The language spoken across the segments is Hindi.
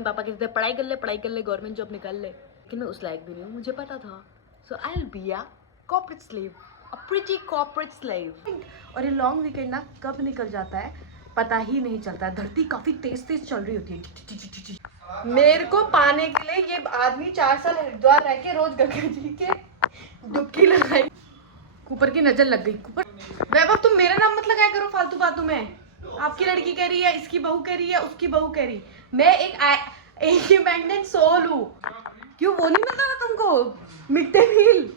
पापा कहते थे पढ़ाई कर ले गवर्नमेंट जॉब निकाल ले, लेकिन मैं उस लायक भी नहीं हूँ, मुझे पता था। So I will be a corporate slave, a pretty corporate slave. और ये लॉन्ग वीकेंड ना कब निकल जाता है पता ही नहीं चलता है। धरती काफी तेज तेज चल रही होती है। मेरे को पाने के लिए ये आदमी 4 साल हरिद्वार रह के रोज गंगा जी के डुबकी लगाई। कूपर की नजर लग गई। कूपर वैभव तुम मेरा नाम मत लगाया करो फालतू बातों में। आपकी लड़की कह रही है, इसकी बहू कह रही है, उसकी बहू कह रही, मैं एक इंडिपेंडेंट सोल हूँ। क्यों वो नहीं मिलता था तुमको mid day meal?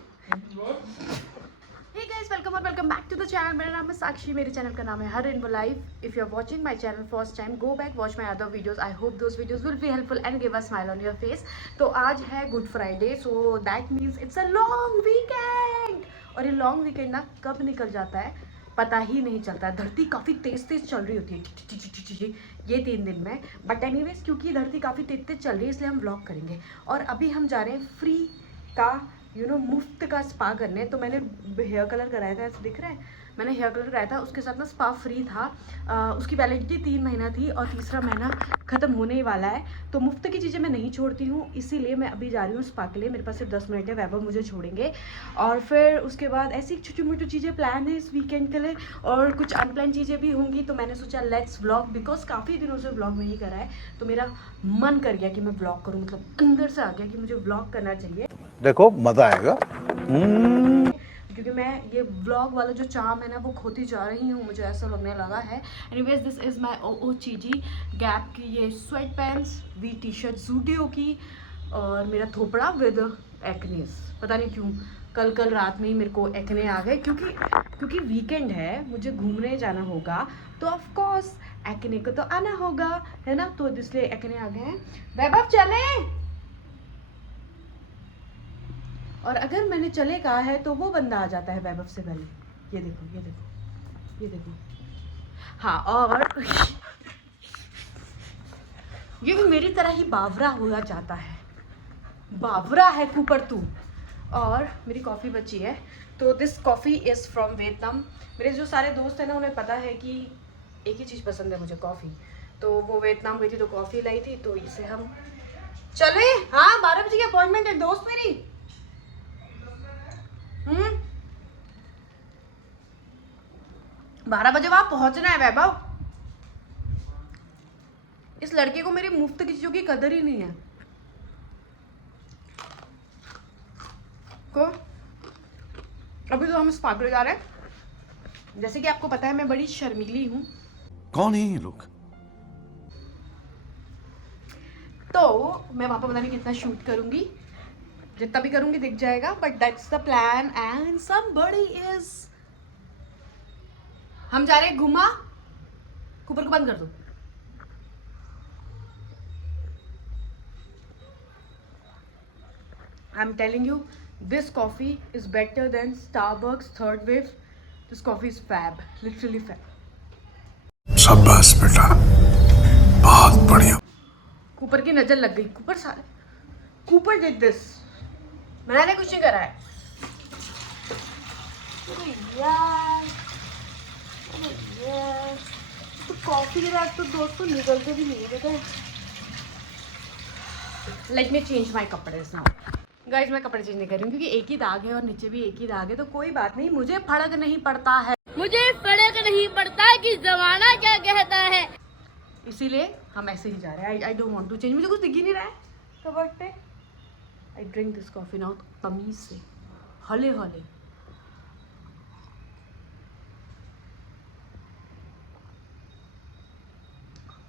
Hey guys, welcome or welcome back to the channel. मेरा नाम है साक्षी, मेरे चैनल का नाम है her in life. If you are watching my channel first time, go back watch my other videos. I hope those videos will be helpful and give a smile on your face. तो आज है good Friday, so that means it's a long weekend. और ये लॉन्ग वीकेंड ना कब निकल जाता है पता ही नहीं चलता है। धरती काफ़ी तेज तेज चल रही होती है ये 3 दिन में। बट एनीवेज क्योंकि धरती काफ़ी तेज तेज चल रही है इसलिए हम व्लॉग करेंगे। और अभी हम जा रहे हैं फ्री का मुफ्त का स्पा करने। तो मैंने हेयर कलर कराया था, ऐसे दिख रहा है, मैंने हेयर कलर कराया था, उसके साथ ना स्पा फ्री था। उसकी वैलिडिटी 3 महीना थी और तीसरा महीना ख़त्म होने ही वाला है। तो मुफ्त की चीज़ें मैं नहीं छोड़ती हूँ, इसीलिए मैं अभी जा रही हूँ स्पा के लिए। मेरे पास सिर्फ 10 मिनट है, वैभव मुझे छोड़ेंगे और फिर उसके बाद ऐसी छोटी मोटी चीज़ें प्लान है इस वीकेंड के लिए और कुछ अनप्लान चीज़ें भी होंगी। तो मैंने सोचा लेट्स व्लॉग, बिकॉज काफ़ी दिनों से व्लॉग नहीं करा है तो मेरा मन कर गया कि मैं व्लॉग करूँ, मतलब अंदर से आ गया कि मुझे व्लॉग करना चाहिए। देखो मजा आएगा। क्योंकि मैं ये व्लॉग वाला जो चार्म है ना वो खोती जा रही हूँ, मुझे ऐसा लगने लगा है। Anyways this is my OOTD gap की ये sweat pants, we T shirt Zudio की और मेरा थोपड़ा विद एक्नेस। पता नहीं क्यों कल रात में ही मेरे को एक्ने आ गए, क्योंकि वीकेंड है, मुझे घूमने जाना होगा तो ऑफ कोर्स एक्ने को तो आना होगा, है ना। तो इसलिए एक्ने आ गए हैं। वैभव चले, और अगर मैंने चले कहा है तो वो बंदा आ जाता है वैभव से पहले। ये देखो ये देखो ये देखो। हाँ, और ये भी मेरी तरह ही बावरा हुआ जाता है। बावरा है कूपर तू। और मेरी कॉफ़ी बची है, तो this coffee is from Vietnam. मेरे जो सारे दोस्त हैं ना उन्हें पता है कि एक ही चीज़ पसंद है मुझे, कॉफ़ी। तो वो वियतनाम गई थी तो कॉफ़ी लाई थी, तो इसे हम चले। हाँ 12 बजे की अपॉइंटमेंट है दोस्त मेरी। 12 बजे वहां पहुंचना है वैभव। इस लड़के को मेरी मुफ्त की चीजों की कदर ही नहीं है। को अभी तो हम स्पा के जा रहे हैं। जैसे कि आपको पता है मैं बड़ी शर्मीली हूँ। कौन है ये लोग? तो मैं वहां पर पता नहीं कितना शूट करूंगी, जितना भी करूंगी दिख जाएगा, but that's the plan. And somebody is, हम जा रहे हैं घुमा। कुपर को बंद कर दो। I'm telling you, this coffee is better than Starbucks third wave. This coffee is fab, literally fab. शाबाश बेटा, बहुत बढ़िया। कूपर की नजर लग गई। कूपर साले, कूपर डिड दिस, मैंने कुछ नहीं करा है। अरे यार, अरे यार, तो कॉफी के बाद तो दोस्तों निकलते भी नहीं है, पता है। लेट मी चेंज माई कपड़े नाउ। गाइज मैं कपड़े चेंज नहीं कर रही हूँ क्योंकि एक ही दाग है और नीचे भी एक ही दाग है, तो कोई बात नहीं, मुझे फर्क नहीं पड़ता है। मुझे फर्क नहीं पड़ता कि जमाना क्या कहता है, इसीलिए हम ऐसे ही जा रहे हैं। I don't want to change. मुझे कुछ दिख ही नहीं रहा है कबर्ड पे। I drink this coffee now तमीज से, हले हले।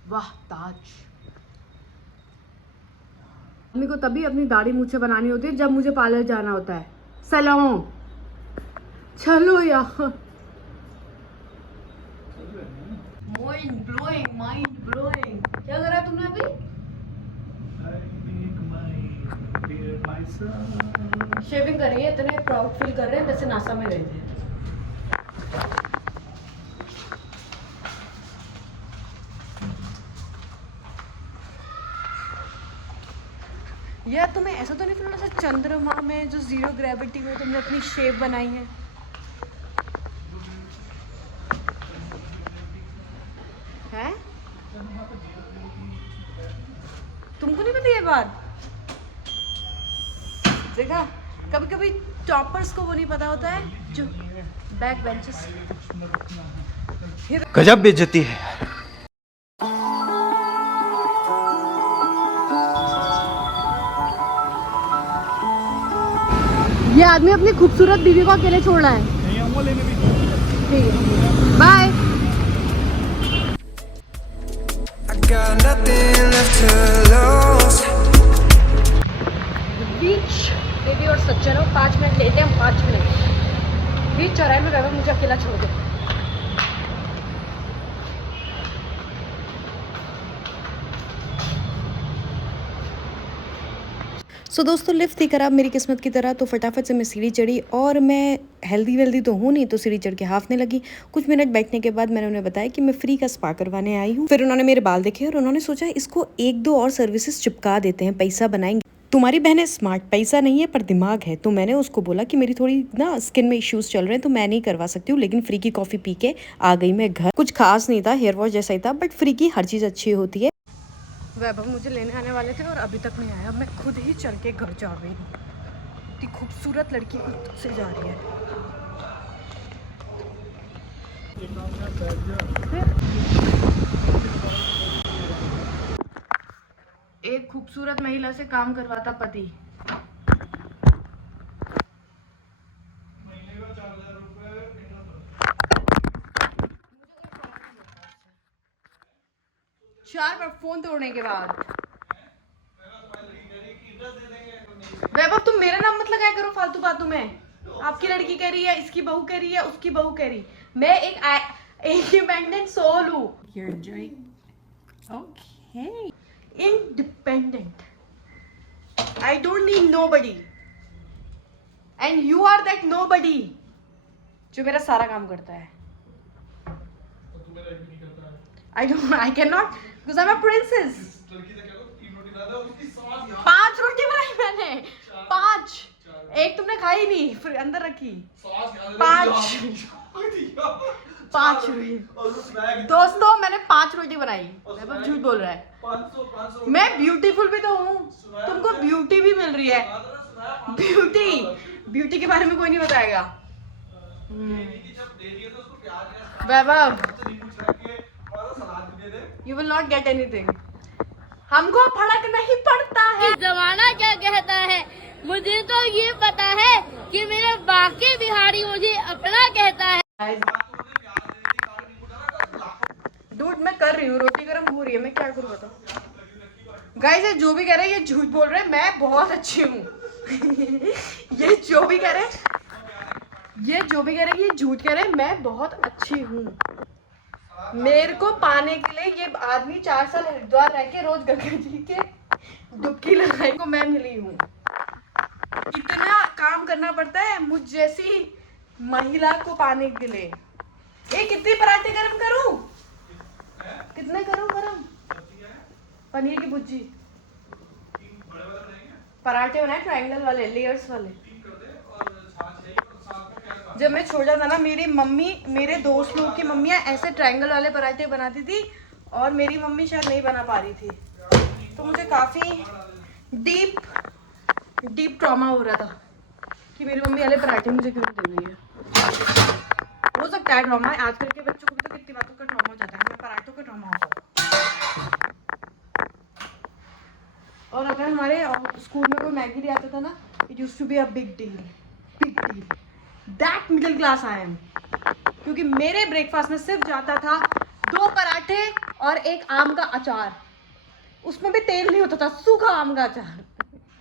वाह ताज। मम्मी को तभी अपनी दाढ़ी मुझसे बनानी होती है जब मुझे पार्लर जाना होता है। सैलून चलो यार। Mind blowing. क्या करा तुमने अभी? शेविंग कर रही है, इतने प्राउड फील कर रहे हैं जैसे नासा में गए थे। यार तुम्हें ऐसा तो नहीं फील होता चंद्रमा में जो जीरो ग्रेविटी में तुमने अपनी शेप बनाई है? हैं? बाद देखा, कभी कभी टॉपर्स को वो नहीं पता होता है जो बैक बेंचेस। गजब बेइज्जती है। ये आदमी अपनी खूबसूरत बीवी को अकेले छोड़ना है। ठीक है, बाय। बीच बेबी और सच्चन हो, 5 मिनट लेते हैं, 5 मिनट। बीच चौराहे में वैभव मुझे अकेला छोड़ दे। सो दोस्तों, लिफ्ट थी खराब मेरी किस्मत की तरह, तो फटाफट से मैं सीढ़ी चढ़ी और मैं हेल्दी वेल्दी तो हूँ नहीं, तो सीढ़ी चढ़ के हाफने लगी। कुछ मिनट बैठने के बाद मैंने उन्हें बताया कि मैं फ्री का स्पा करवाने आई हूँ। फिर उन्होंने मेरे बाल देखे और उन्होंने सोचा इसको 1-2 और सर्विसेज चिपका देते हैं, पैसा बनाएंगे। तुम्हारी बहन है स्मार्ट, पैसा नहीं है पर दिमाग है। तो मैंने उसको बोला कि मेरी थोड़ी ना स्किन में इश्यूज चल रहे हैं, तो मैं नहीं करवा सकती हूँ, लेकिन फ्री की कॉफ़ी पी के आ गई मैं घर। कुछ खास नहीं था, हेयर वॉश जैसा ही था, बट फ्री की हर चीज़ अच्छी होती है। वैभव मुझे लेने आने वाले थे और अभी तक नहीं आया। मैं खुद ही चल के घर जा रही हूँ। इतनी खूबसूरत लड़की खुद से जा रही है। एक खूबसूरत महिला से काम करवाता पति। चार बार फोन तोड़ने के बाद। वैभव तुम मेरा नाम मत लगाया करो फालतू बातों में। आपकी लड़की कह रही है, इसकी बहू कह रही है, उसकी बहू कह रही। मैं एक इंडिपेंडेंट सोल हूँ। Okay. Independent. I don't need nobody. And you are that nobody. जो मेरा सारा काम करता है। I cannot because I'm a princess. 5 रोटी बनाई मैंने। 5। एक तुमने खाई नहीं, फिर अंदर रखी। 5 रोटी। दोस्तों मैंने 5 रोटी बनाई। मैं झूठ बोल रहा है। 500 मैं ब्यूटीफुल भी तो हूँ, तुमको ब्यूटी भी मिल रही है। ब्यूटी के बारे में कोई नहीं बताएगा। Vaibhav, you will not get anything. हमको फर्क नहीं पड़ता है जमाना क्या कहता है। मुझे तो ये पता है कि मेरे बाकी बिहारी मुझे अपना कहता है। डूड मैं कर रही हूँ, रोटी गर्म हो रही है, मैं क्या करूँ बताओ। गाइस ये जो भी कह रहे हैं ये झूठ बोल रहे हैं, मैं बहुत अच्छी हूँ। ये जो भी कह रहे हैं ये झूठ कह रहे हैं, मैं बहुत अच्छी हूँ। मेरे को पाने के लिए ये आदमी 4 साल हरिद्वार रह के रोज गंगा जी के डुबकी लगाने को मैं मिली हूँ। इतना काम करना पड़ता है मुझ जैसी महिला को पाने के लिए। ये कितने पराठे गरम करूँ? कितने करूँ गरम? पनीर की भुर्जी, पराठे बनाए ट्रायंगल वाले, लेयर्स वाले। जब मैं छोटा था ना, मेरी मम्मी, मेरे दोस्त लोग की मम्मियाँ ऐसे ट्रायंगल वाले पराठे बनाती थी और मेरी मम्मी शायद नहीं बना पा रही थी, तो मुझे काफ़ी डीप ट्रॉमा हो रहा था कि मेरी मम्मी वाले पराठे मुझे क्यों दे रही है। हो सकता है ट्रॉमा है, आजकल के बच्चों को भी तो कितनी बातों का ट्रॉमा हो जाता है, मैं पराठों का ट्रॉमा होता है। और अगर हमारे स्कूल में कोई मैगी ले आता था ना, it used to be a big deal. That middle class I am. क्योंकि मेरे ब्रेकफास्ट में सिर्फ जाता था 2 पराठे और 1 आम का अचार, उसमें भी तेल नहीं होता था, सूखा आम का अचार।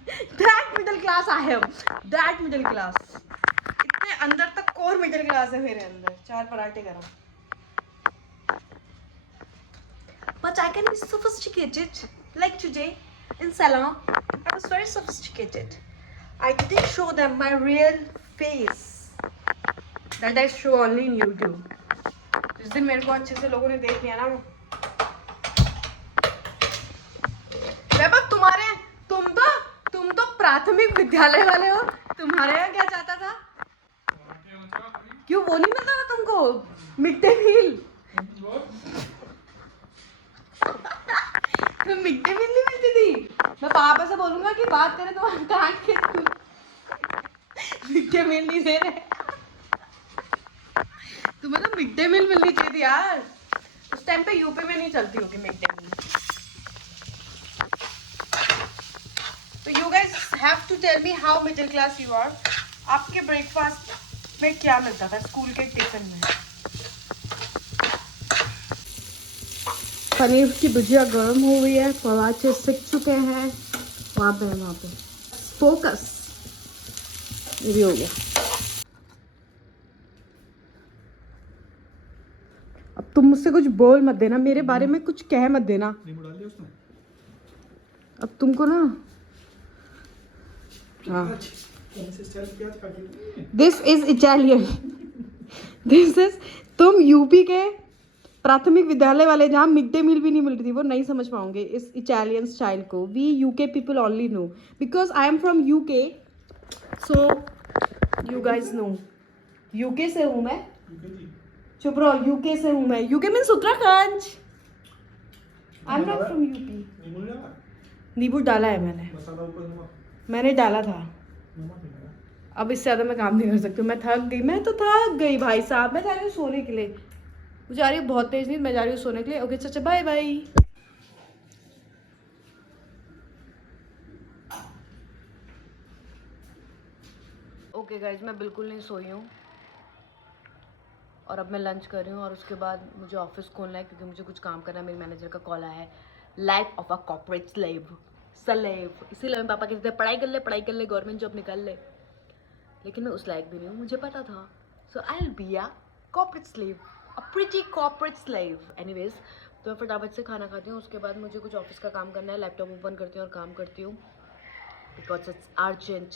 That middle class I M, that middle class. इतने अंदर तक कोर मिडिल क्लास है मेरे अंदर। 4 पराठे गरम। But I can be sophisticated like today in salon. I was very sophisticated. I didn't show them my real face that I show only in YouTube. जिस दिन मेरे को अच्छे से लोगों ने देख लिया ना, वैभव तुम तो प्राथमिक विद्यालय वाले हो। तुम्हारे यहाँ क्या चाहता था? क्यों वो नहीं मिलता था तुमको मिड डे मील? तो मिड डे मील नहीं मिलती थी। मैं पापा से बोलूंगा कि बात करें तो काट के मिड डे मील नहीं दे रहे। तुम्हें तो मिड डे मील मिलनी चाहिए थी यार। उस टाइम पे यूपी में नहीं चलती होगी मिड डे मील। तो you guys have to tell me how middle class you are. आपके ब्रेकफास्ट में क्या मिलता था स्कूल के टिफिन में? पनीर की भुजिया गर्म हो गई है, पराठे सिक चुके हैं। वहाँ पे फोकस, ये भी हो गया। अब तुम मुझसे कुछ बोल मत देना, मेरे बारे में कुछ कह मत देना। अब तुमको ना, हाँ, this is Italian. This is, तुम यूपी के प्राथमिक विद्यालय वाले जहाँ मिड डे मील भी नहीं मिल रही थी, वो नहीं समझ पाओगे इस इटालियन स्टाइल को। We UK people only know because I am from UK, so you guys know. UK से हूँ मैं, चुप रहो, यूके से हूँ मैं। UK means Uttarakhand. I am not from UP. नींबू डाला है मैंने डाला था। अब इससे ज़्यादा मैं काम नहीं कर सकती हूँ, मैं थक गई भाई साहब। मैं जा रही हूँ सोने के लिए, मुझे आ रही है बहुत तेज नींद, मैं जा रही हूँ सोने के लिए। ओके चाचा, बाय बाय। ओके गाइज, मैं बिल्कुल नहीं सोई हूँ और अब मैं लंच कर रही हूँ और उसके बाद मुझे ऑफिस खोलना है क्योंकि मुझे कुछ काम करना है। मेरे मैनेजर का कॉल आया है, life of a corporate slave. इसीलिए मैं पापा कहते थे पढ़ाई कर ले गवर्नमेंट जॉब निकाल ले, लेकिन मैं उस लायक भी नहीं हूँ, मुझे पता था। So I will be a corporate slave, a pretty corporate slave. Anyways, तो मैं फटाफट से खाना खाती हूँ, उसके बाद मुझे कुछ ऑफिस का काम करना है। लैपटॉप ओपन करती हूँ और काम करती हूँ बिकॉज इट्स अर्जेंट।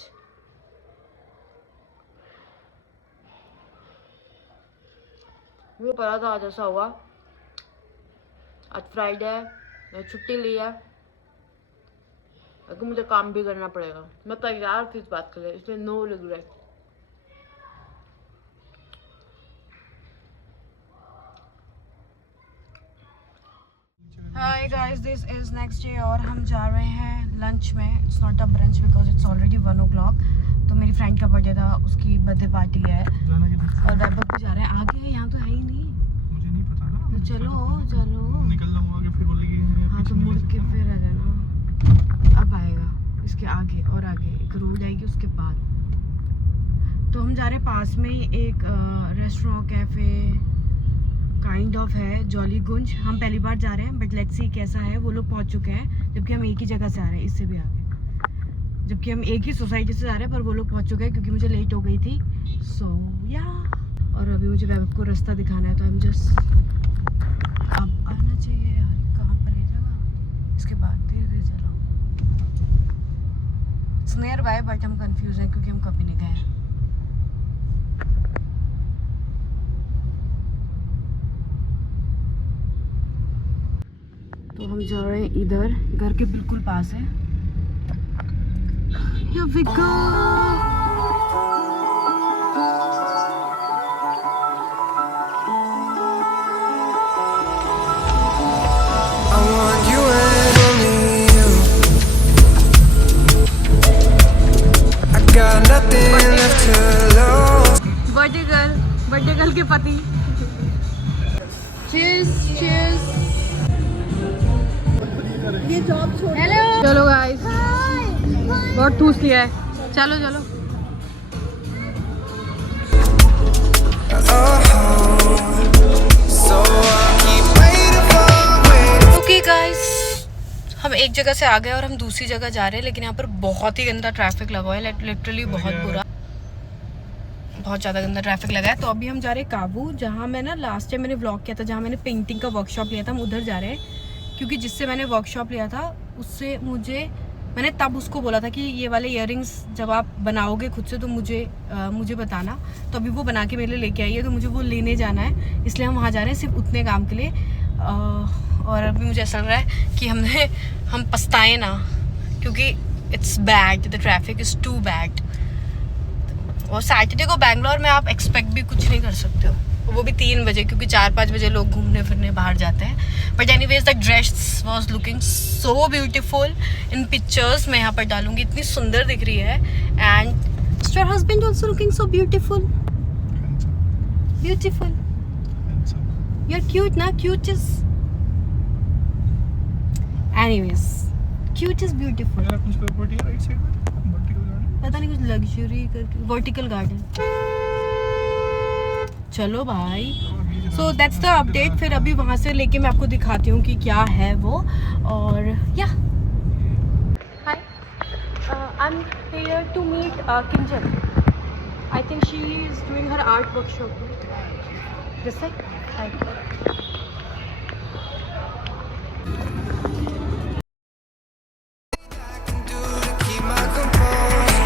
मुझे पता था आज ऐसा हुआ। आज फ्राइडे है, मैं छुट्टी ली है, लेकिन मुझे काम भी करना पड़ेगा। मैं तैयार थी इस बात के लिए, इसलिए no regret. Hi guys, this is next day और हम जा रहे हैं लंच में। It's not a brunch because it's already 1 o'clock। तो मेरी फ्रेंड का बर्थडे था, उसकी बर्थडे पार्टी है और वैभव भी जा रहे हैं। आगे है, यहाँ तो है ही नहीं। मुझे नहीं पता ना। तो चलो निकलना हुआ आगे, फिर बोलेगी हाँ, तो मुड़ के फिर आ जाना। अब आएगा इसके आगे और आगे एक रोड आएगी उसके बाद। तो हम जा रहे हैं, पास में ही एक रेस्टोरेंट कैफ़े काइंड ऑफ है, जॉली गुंज। हम पहली बार जा रहे हैं बट लेट्स सी कैसा है। वो लोग पहुंच चुके हैं, जबकि हम एक ही जगह से आ रहे हैं, इससे भी आगे, जबकि हम एक ही सोसाइटी से जा रहे हैं, पर वो लोग पहुंच चुके हैं क्योंकि मुझे लेट हो गई थी। सो या, और अभी मुझे वैभव को रास्ता दिखाना है, तो हम जस्ट अब आना चाहिए यार। कहाँ पर है जगह? इसके बाद धीरे धीरे चलो। इट्स नियर बाय बट हम कंफ्यूज हैं क्योंकि हम कभी नहीं गए। तो हम जा रहे हैं इधर, घर के बिल्कुल पास है। Here we go. I want you and only you. I got nothing left to lose. Birthday girl के पति। Cheers, cheers. ये जॉब छोड़। हेलो। चलो गाइस, बहुत ठूस लिया है। चलो चलो। ओके गाइस, हम एक जगह से आ गए और हम दूसरी जगह जा रहे हैं, लेकिन यहाँ पर बहुत ही गंदा ट्रैफिक लगा हुआ है। लिटरली बहुत बुरा, बहुत ज़्यादा गंदा ट्रैफिक लगा है। तो अभी हम जा रहे हैं काबू, जहाँ मैं ना लास्ट टाइम मैंने व्लॉग किया था, जहाँ मैंने पेंटिंग का वर्कशॉप लिया था। हम उधर जा रहे हैं क्योंकि जिससे मैंने वर्कशॉप लिया था उससे मैंने तब उसको बोला था कि ये वाले इयररिंग्स जब आप बनाओगे खुद से तो मुझे बताना। तो अभी वो बना के मेरे लिए लेके आई है, तो मुझे वो लेने जाना है, इसलिए हम वहाँ जा रहे हैं सिर्फ उतने काम के लिए। और अभी मुझे ऐसा लग रहा है कि हम पछताए ना, क्योंकि it's bad, the traffic is too bad. और सैटरडे को बैंगलोर में आप एक्सपेक्ट भी कुछ नहीं कर सकते हो, वो भी 3 बजे, क्योंकि 4-5 बजे लोग घूमने फिरने बाहर जाते हैं. But anyways the dress was looking so beautiful in pictures. मैं यहाँ पर डालूंगी, इतनी सुंदर दिख रही है. And your husband also looking so beautiful. Beautiful. You are cute ना. Cute is anyways cute is beautiful. मेरा कुछ प्रॉपर्टी है राइट साइड में वर्टिकल गार्डन. पता नहीं कुछ लग्जरी करके वर्टिकल गार्डन. चलो भाई. So that's the update. फिर अभी वहाँ से लेके मैं आपको दिखाती हूँ कि क्या है वो. और या hi, I am here to meet Kinjal. I think she is doing her art workshop. This है. Hi. do to keep my composure?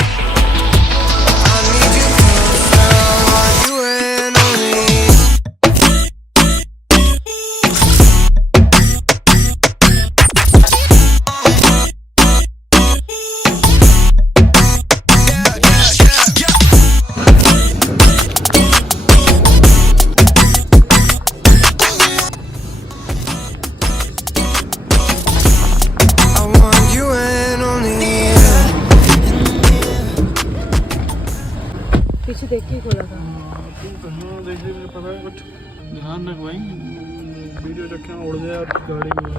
I need you close now. I want you and only. I want you and only. पीछे देख के ही खोला था. तुम कहाँ देख रहे मुझे पता है, बट ध्यान रखवाएंगे. वीडियो रखें उड़ जाए आपकी गाड़ी में.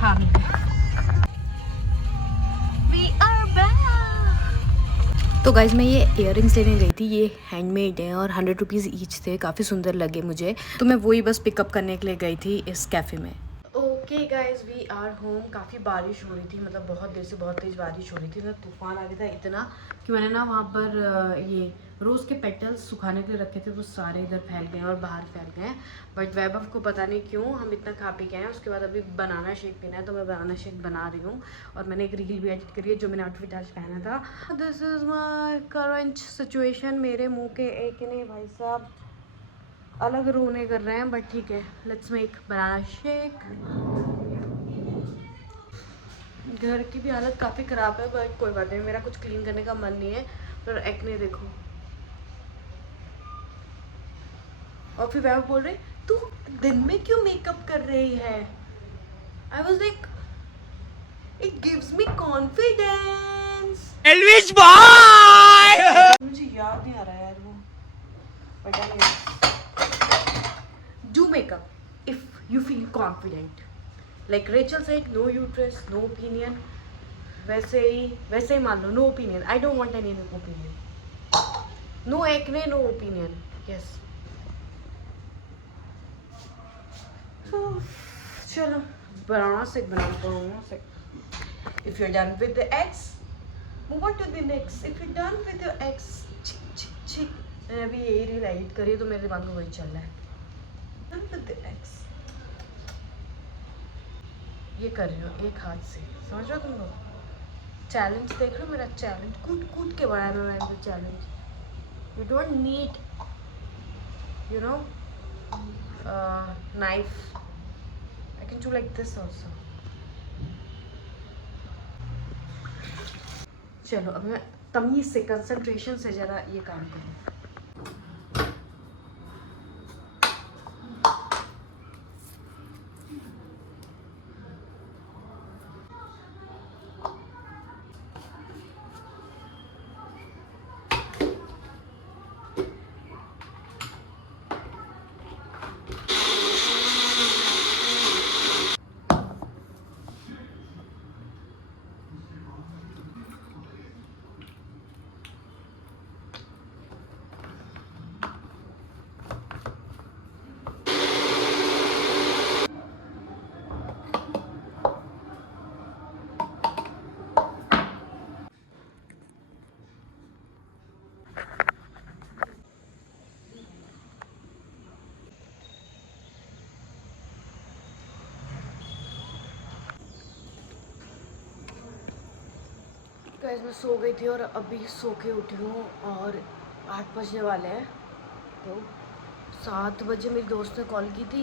हाँ. तो गाइज मैं ये इयररिंग्स लेने गई थी. ये हैंडमेड हैं और 100 रुपीज़ ईच थे. काफ़ी सुंदर लगे मुझे, तो मैं वही बस पिकअप करने के लिए गई थी इस कैफ़े में. Okay guys, we are home. काफ़ी बारिश हो रही थी, मतलब बहुत देर से बहुत तेज़ बारिश हो रही थी. मतलब तूफान आ गया था इतना कि मैंने ना वहाँ पर ये रोज़ के पेटल्स सुखाने के लिए रखे थे, वो सारे इधर फैल गए हैं और बाहर फैल गए हैं. बट वैभव को पता नहीं क्यों, हम इतना खा पी के आए हैं. उसके बाद अभी बनाना शेक पीना है, तो मैं बनाना शेक बना रही हूँ. और मैंने एक रील भी एडिट करी है जो मैंने आउटफिट आज पहना था. This is my current situation. मेरे मुँह के एक नहीं भाई साहब अलग रोने कर रहे हैं, बट ठीक है. Let's make banana shake. घर की भी हालत काफ़ी ख़राब है, बट कोई बात नहीं. मेरा कुछ क्लीन करने का मन नहीं है. पर एक्ने देखो. और फिर वह बोल रहे तू दिन में क्यों मेकअप कर रही है. I was like it gives me confidence. Elvish boy. मुझे याद नहीं आ रहा यार वो. But do makeup if you feel confident. Like Rachel said no uterus no opinion. वैसे ही मान लो. No opinion. I don't want any opinion. No acne no opinion. Yes. चलो banana shake banana shake. If you're done with the eggs, move on to the next. If you're done with your eggs, मैं अभी यही रील एडिट करी तो मेरे दिमाग में वही चल रहा है. Done with the eggs. ये कर रही हूँ एक हाथ से. समझ रहे हो तुम लोग. चैलेंज देख रहे हो मेरा. चैलेंज कूद कूद के बनाया मैंने challenge. You don't need, you know, knife. I can do like this also. चलो अब मैं तमीज से कंसंट्रेशन से जरा ये काम करूँ. गाइस मैं सो गई थी और अभी सो के उठी हूँ और 8 बजने वाले हैं. तो 7 बजे मेरी दोस्त ने कॉल की थी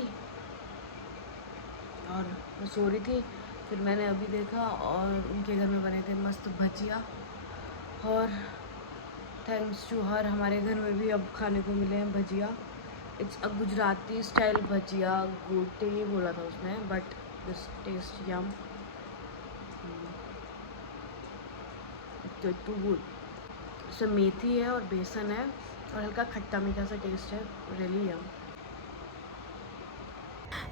और मैं सो रही थी. फिर मैंने अभी देखा और उनके घर में बने थे मस्त भजिया और थैंक्स टू हर हमारे घर में भी अब खाने को मिले हैं भजिया। इट्स अ गुजराती स्टाइल भजिया, गोटे बोला था उसने, but this test M two good. इसमें मेथी है और बेसन है और हल्का खट्टा मीठा सा टेस्ट है, रियली यम।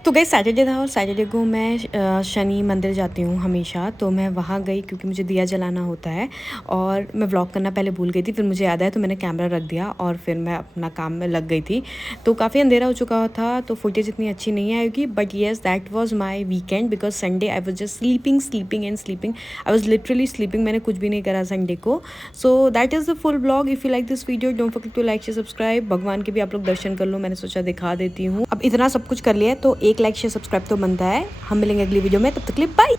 तो गई सैटरडे था और सैटरडे को मैं शनि मंदिर जाती हूँ हमेशा, तो मैं वहाँ गई क्योंकि मुझे दिया जलाना होता है और मैं व्लॉग करना पहले भूल गई थी, फिर मुझे याद आया तो मैंने कैमरा रख दिया और फिर मैं अपना काम में लग गई थी। तो काफ़ी अंधेरा हो चुका था तो फुटेज इतनी अच्छी नहीं आएगी, but yes that was my weekend because Sunday I was just sleeping I was literally sleeping. मैंने कुछ भी नहीं करा संडे को। So that is the full blog. If you like this video don't forget to like share subscribe. भगवान के भी आप लोग दर्शन कर लो, मैंने सोचा दिखा देती हूँ। अब इतना सब कुछ कर लिया है तो एक लाइक शेयर सब्सक्राइब तो बनता है। हम मिलेंगे अगली वीडियो में, तब तक के लिए बाय।